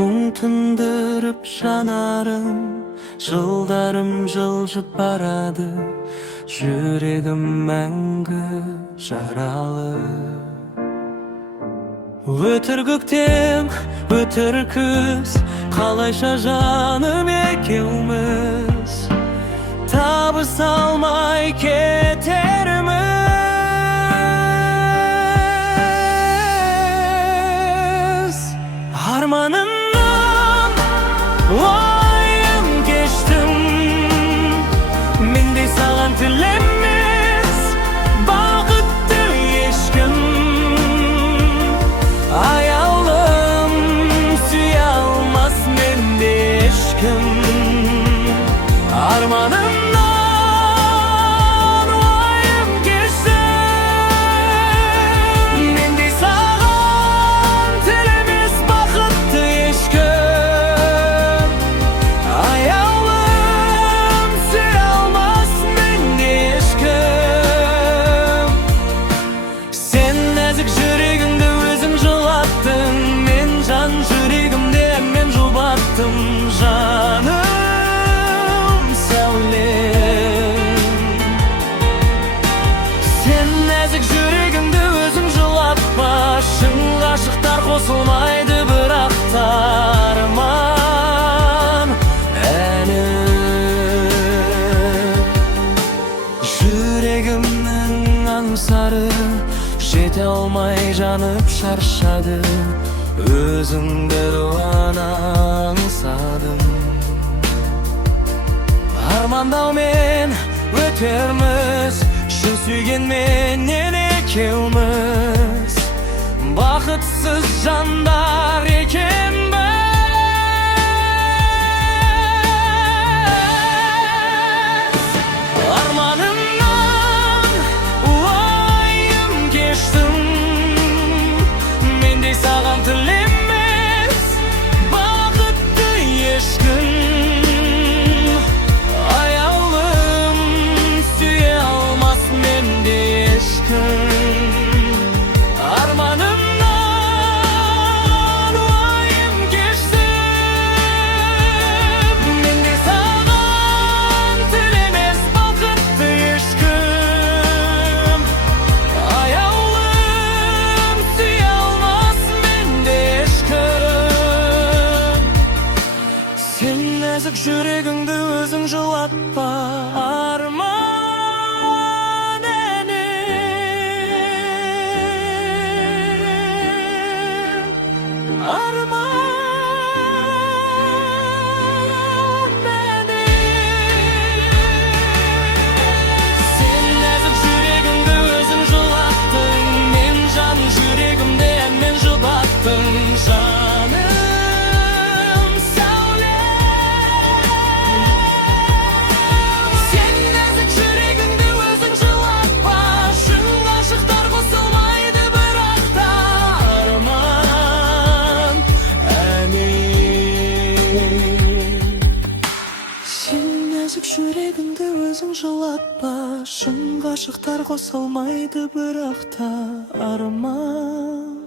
Мұң тындырып жанарым, жылдарым жылжып барады, жүрегім мәңгі жаралы. Өтір көктем, өтір күз, қалайша жаным екеуміз табыса алмай кетерміз. Арманымнан ойым кештім, мендей саған тілемес бақытты ешкім. Аялым сүйе алмас менде ешкім. Арманымнан ойым кештім, мендей саған тілемес бақытты ешкім. Аялым сүйе алмас менде ешкім. Сен нәзік жүрегіңді өзің жылаттың, мен жан жүрегімде мен жұбаттым. Жаным сәулем, сен нәзік жүрегіңді өзің жылатпа. Шын ғашықтар қосылмайды, бірақ та арман әні. Жүрегімнің аңсары жете алмай жанып шаршады, өзіңді дуана аңсадым. Армандаумен өтерміз, шын сүйгенменен екеуміз бақытсыз жандар екенбіз. Арманымнан ойым кештім, мендей саған тілемес бақытты ешкім. Аялым сүйе алмас менде ешкім. Арманымнан ойым кештім, мендей саған тілемес бақытты ешкім. Аялым сүйе алмас менде ешкім. Сен нәзік жүрегіңді өзің жылатпа. Арман әні, арман әні. Сен нәзік жүрегіңді өзің жылаттың, мен жан жүрегімде мен жұбаттым. Жаным сәулем, сен нәзік жүрегіңді өзің жылатпа. Шын ғашықтар қосылмайды, бірақ та арман әні. Сен нәзік жүрегіңді өзің жылатпа. Шын ғашықтар қосылмайды, бірақ та арман